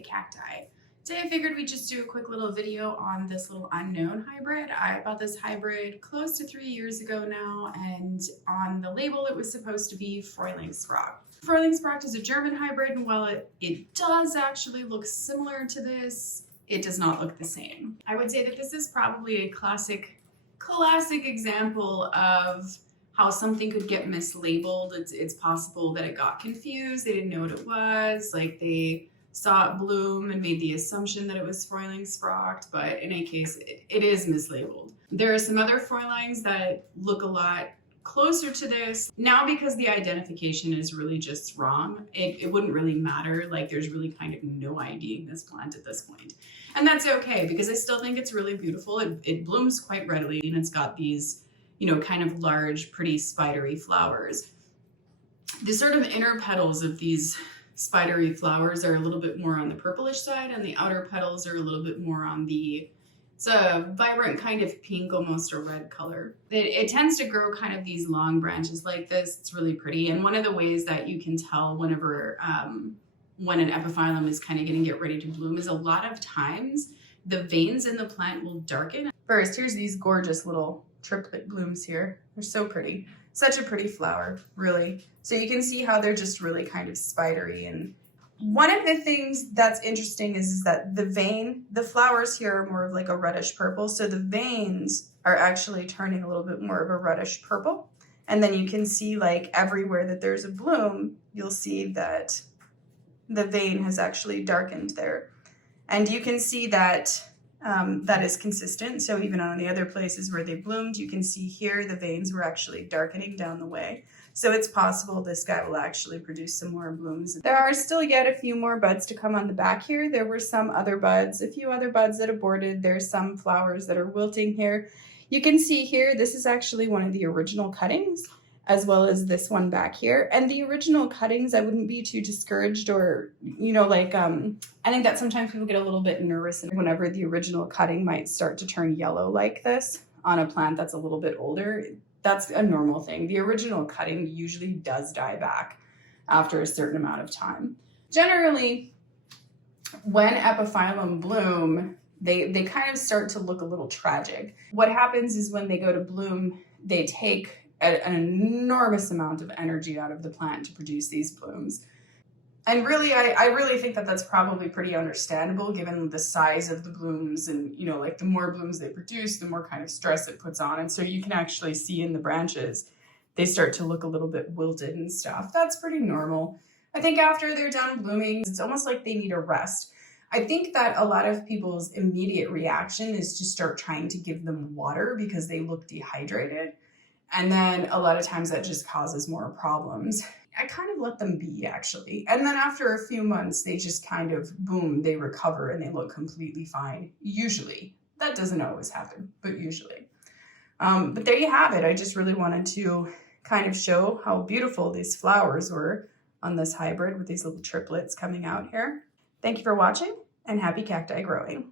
everyday cacti. Today I figured we'd just do a quick little video on this little unknown hybrid. I bought this hybrid close to 3 years ago now, and on the label it was supposed to be Frühlingspracht. Frühlingspracht is a German hybrid, and while it does actually look similar to this, it does not look the same. I would say that this is probably a classic example of how something could get mislabeled. It's possible that it got confused, they didn't know what it was, like they saw it bloom and made the assumption that it was Frühlingspracht, but in any case, it is mislabeled. There are some other Frühlings that look a lot closer to this. Now, because the identification is really just wrong, it wouldn't really matter. Like, there's really kind of no IDing this plant at this point. And that's okay, because I still think it's really beautiful. It blooms quite readily, and it's got these, you know, kind of large, pretty spidery flowers. The sort of inner petals of these spidery flowers are a little bit more on the purplish side, and the outer petals are a little bit more on the, it's a vibrant kind of pink, almost a red color. It tends to grow kind of these long branches like this. It's really pretty. And one of the ways that you can tell whenever, when an epiphyllum is kind of going to get ready to bloom is a lot of times the veins in the plant will darken. First, here's these gorgeous little triplet blooms here. They're so pretty. Such a pretty flower, really. So you can see how they're just really kind of spidery. And one of the things that's interesting is that the flowers here are more of like a reddish purple. So the veins are actually turning a little bit more of a reddish purple. And then you can see, like, everywhere that there's a bloom, you'll see that the vein has actually darkened there. And you can see that that is consistent. So even on the other places where they bloomed, you can see here the veins were actually darkening down the way. So it's possible this guy will actually produce some more blooms. There are still yet a few more buds to come on the back here. There were some other buds, a few other buds that aborted. There's some flowers that are wilting here. You can see here, this is actually one of the original cuttings, as well as this one back here. And the original cuttings, I wouldn't be too discouraged, or, you know, like, I think that sometimes people get a little bit nervous whenever the original cutting might start to turn yellow like this on a plant that's a little bit older. That's a normal thing. The original cutting usually does die back after a certain amount of time. Generally, when epiphyllum bloom, they kind of start to look a little tragic. What happens is when they go to bloom, they take an enormous amount of energy out of the plant to produce these blooms. And really, I really think that that's probably pretty understandable given the size of the blooms, and, you know, like, the more blooms they produce, the more kind of stress it puts on. And so you can actually see in the branches, they start to look a little bit wilted and stuff. That's pretty normal. I think after they're done blooming, it's almost like they need a rest. I think that a lot of people's immediate reaction is to start trying to give them water because they look dehydrated. And then a lot of times that just causes more problems. I kind of let them be, actually. And then after a few months, they just kind of, boom, they recover and they look completely fine. Usually. That doesn't always happen, but usually. But there you have it. I just really wanted to kind of show how beautiful these flowers were on this hybrid with these little triplets coming out here. Thank you for watching, and happy cacti growing.